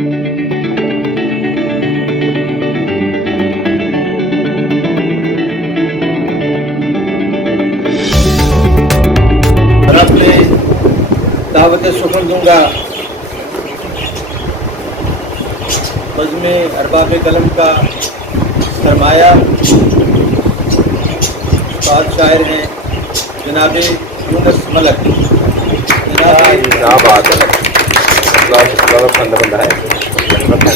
रब ने दावत सुखन दूंगा बज़्म अरबाब कलम का सरमाया बाद शायर हैं जनाब यूनुस मलक। क्या बात है, बंदा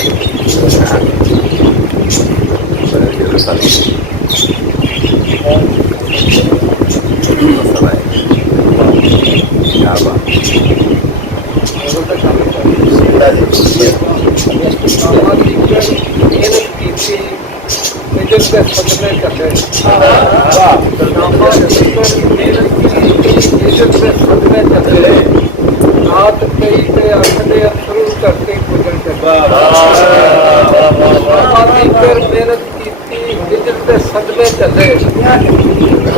सदमे चले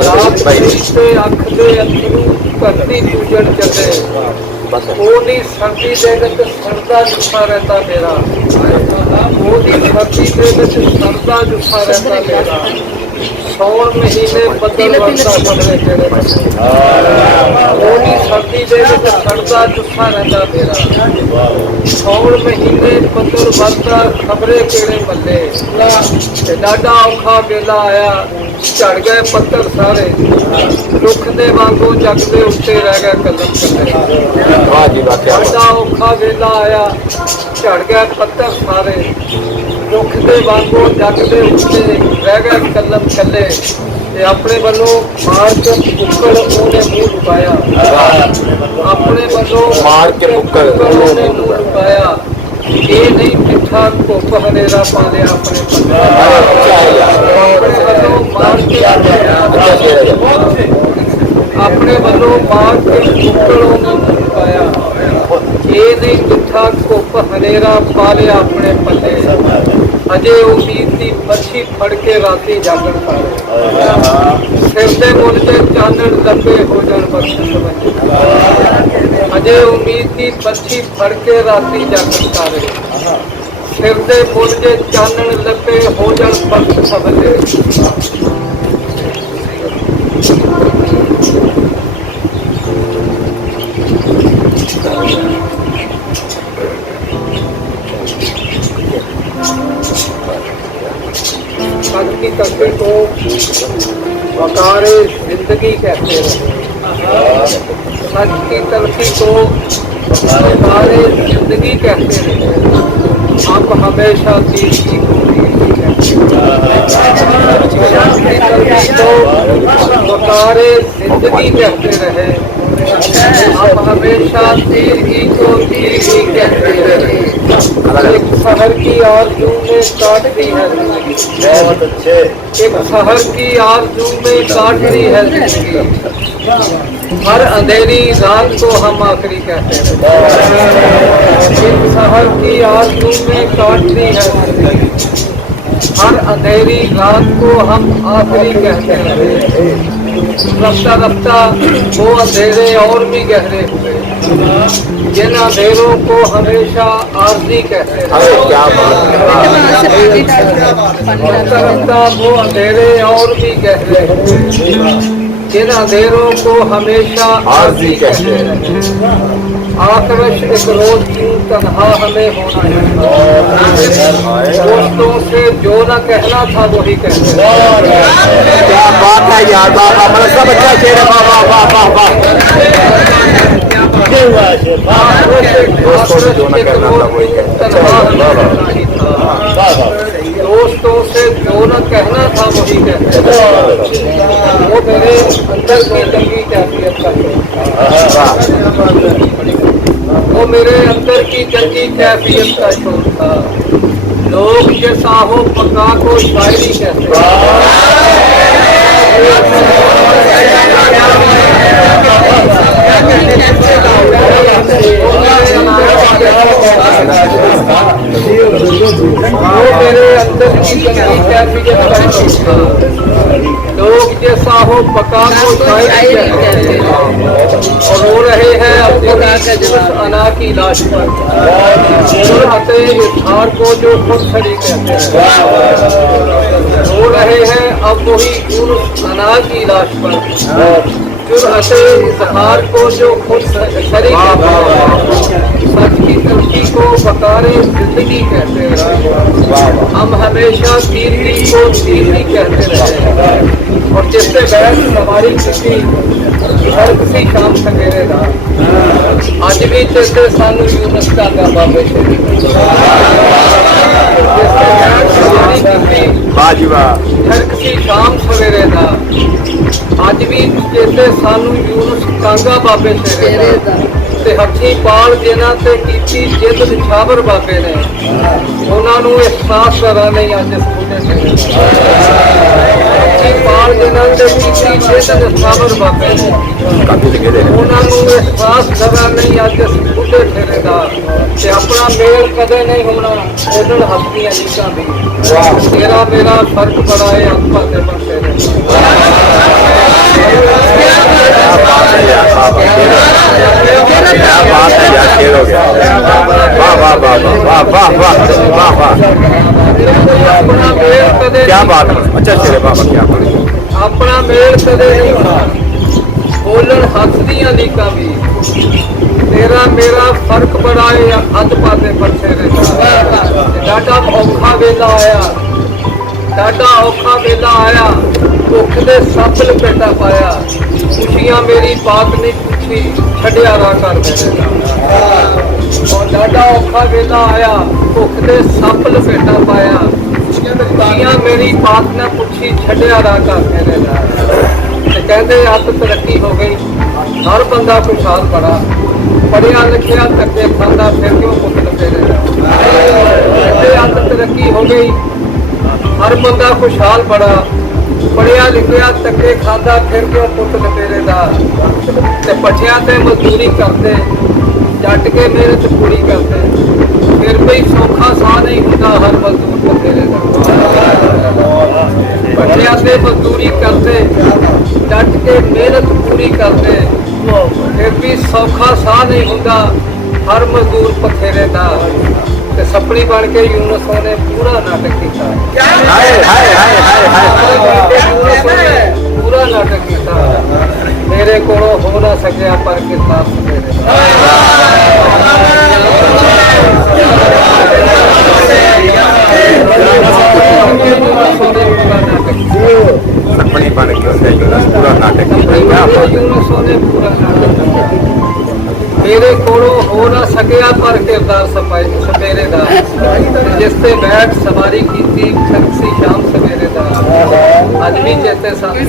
रात से अख दे अथरू धरती पूजन चले ओनी सर्दी दे विच सरदा जुस्सा रहता मेरा ओनी सर्दी दे विच सरदा जुस्सा रहता मेरा सौन महीने बदल वरता खबरे केड़े ओनी सर्दी दे विच सरदा जुस्सा रहता मेरा सौन महीने बदल वरता खबरे केड़े मल्ले डाडा औखा वेला आया झड़ गए पत्थर सारे रुख दे वांगू जग दे उत्ते रह गए कलम कले डाडा औखा वेला आया झड़ गए पत्थर सारे रुख दे वांगू जग दे उत्ते रह गए कलम कले अपने वालों मार के बुक्कड़ उन्हें मुंह लुकाया अपने वालों मार के बुक्कड़ उन्हें मुंह लुकाया ये नहीं मिठा धुप हनेरा पा लिया अपने वालों मार के बुक्कड़ों ने मुंह लुकाया ये नहीं मिठा धुप हनेरा पा लिया अपने पल्ले अजे उम्मीद की मच्छी फड़ के राती जागण पाए सिर दे मुल के चानण लंबे हो जान बख्श अजे उम्मीद की मच्छी फड़ के राती जागण पाए सिर दे मुल के चानण लंबे हो जान बख्श सबले सच की तस्वीर को वकारे जिंदगी कहते रहे सच की तलखी को वकारे जिंदगी कहते रहे हम हमेशा तीर की वकारे जिंदगी कहते रहे हम हमेशा तीर को तीर ही कहते रहे एक शहर की आरज़ू में काट दी है बहुत अच्छे एक शहर की आरज़ू में काट दी है जिंदगी हर अंधेरी रात को हम आखिरी कहते हैं एक शहर की आरज़ू में काट दी है जिंदगी हर अंधेरी रात को हम आखिरी कहते हैं रफ्ता रफ्ता वो अंधेरे और भी गहरे हुए जिन अंधेरों को हमेशा आरज़ी कहते हैं रफ्ता रफ्ता वो अंधेरे और भी गहरे हुए जिन अंधेरों को हमेशा आरज़ी कहते हैं आखिरश एक रोज क्यों तन्हा हमें होना है दोस्तों से जो न कहना था वही कहते क्या बात है यार, हमारा सब अच्छा शेर है। दोस्तों से जो न कहना था वही कहते दोस्तों से जो न कहना था वही कहते वो मेरे अंदर की जंगी कैफियत का वो मेरे अंदर की जंगी कैफियत का शोर था लोग ये साहो पका को शायरी कहते वो मेरे अंदर की गंदी कैफियत करती थी। लोग जैसा हो पका को शायद कहते हैं और रो रहे हैं अपने उस अना की लाश पर। आते इजहार को जो खुद खड़ी कहते हैं रो रहे हैं अब वही उस अना की लाश पर। जुर्अते इजहार को जो खुद खड़ी कहते हैं सच की तलखी को बकारे जिंदगी कहते हैं। हम हमेशा तीरनी को तीरनी कहते रहे और जिससे बहस हमारी किसी हर किसी शाम सवेरे दा अज भी चेते सानू यूनस का बाबे जिससे बहस हमारी किसी हर किसी शाम सवेरे दा अज भी चेते सानू यूनस कांगा बाबे तेरे ਤੇ ਹੱਥੀਂ ਪਾਲ ਜਿਨ੍ਹਾਂ ਤੇ ਕੀਤੀ ਜਿੱਦ ਨਿਛਾਵਰ ਬਾਬੇ ਨੇ ਉਹਨਾਂ ਨੂੰ ਅਹਿਸਾਸ ਕਰਾ ਨਹੀਂ ਅੱਜ ਸਕੂਲੇ ਤੇਰੇ ਹੱਥੀਂ ਪਾਲ ਜਿਨ੍ਹਾਂ ਤੇ ਕੀਤੀ ਜਿੱਦ ਨਿਛਾਵਰ ਬਾਬੇ ਨੇ ਉਹਨਾਂ ਨੂੰ ਅਹਿਸਾਸ ਕਰਾ ਨਹੀਂ ਅੱਜ ਸਕੂਲੇ ਤੇਰੇ ਦਾ ਤੇ ਆਪਣਾ ਮੇਲ ਕਦੇ ਨਹੀਂ ਹੋਣਾ ਉਹਨਾਂ ਹੱਥੀਆਂ ਨੀਕਾਂ ਦੀ ਤੇਰਾ ਮੇਰਾ ਫਰਕ ਬੜਾ ਹੈ ਆਪਾਂ ਤੇ ਬੰਦੇ ਨੇ क्या बात है यार, शेर हो गया। वाह वाह वाह वाह वाह वाह वाह वाह क्या बात है। अच्छा शेर बाबा क्या बात। अपना मेल कदे नहीं होना बोलन हथ दियां लीकां भी तेरा मेरा फर्क बड़ा है हद पाते पछेरे डाटा औखा वेला आया डाटा औखा वेला आया भुख दे सप लपेटा पाया खुशियां मेरी बात नहीं पूछी छड़िया रा कर देगा और डाटा औखा वेला आया भुख दे सप लपेटा पाया खुशियां मेरी बात ना पूछी छड़िया रा कर देगा कहते अत तरक्की हो गई हर बंदा खुशहाल बड़ा पढ़िया लिखिया धक्के खांदा फिर क्यों पुत लपेरे कहते अत तरक्की हो गई हर बंदा खुशहाल बड़ा पढ़िया लिखिया धक्के खांदा फिर क्यों पुत लपेरे दा ते पठिया ते मजदूरी करते जट के मेहनत पूरी करते फिर भी सौखा सा नहीं होता हर मजदूर बतेरे दा पठिया ते मजदूरी करते जट के मेहनत पूरी करते फिर भी सौखा सा नहीं होता हर मजदूर पथेरे दा ते सपनी बन के यूनुस ने पूरा नाटक किया पूरा नाटक किया मेरे को हो ना सकिया पर कितना सवेरे अपनी बन के उसने पूरा नाटक यूनुस ने पूरा नाटक मेरे कोलों हो ना सकिया पर किरदार सवेरे दा जिससे बैठ सवारी की शाम सवेरे दा अज भी चेते सानू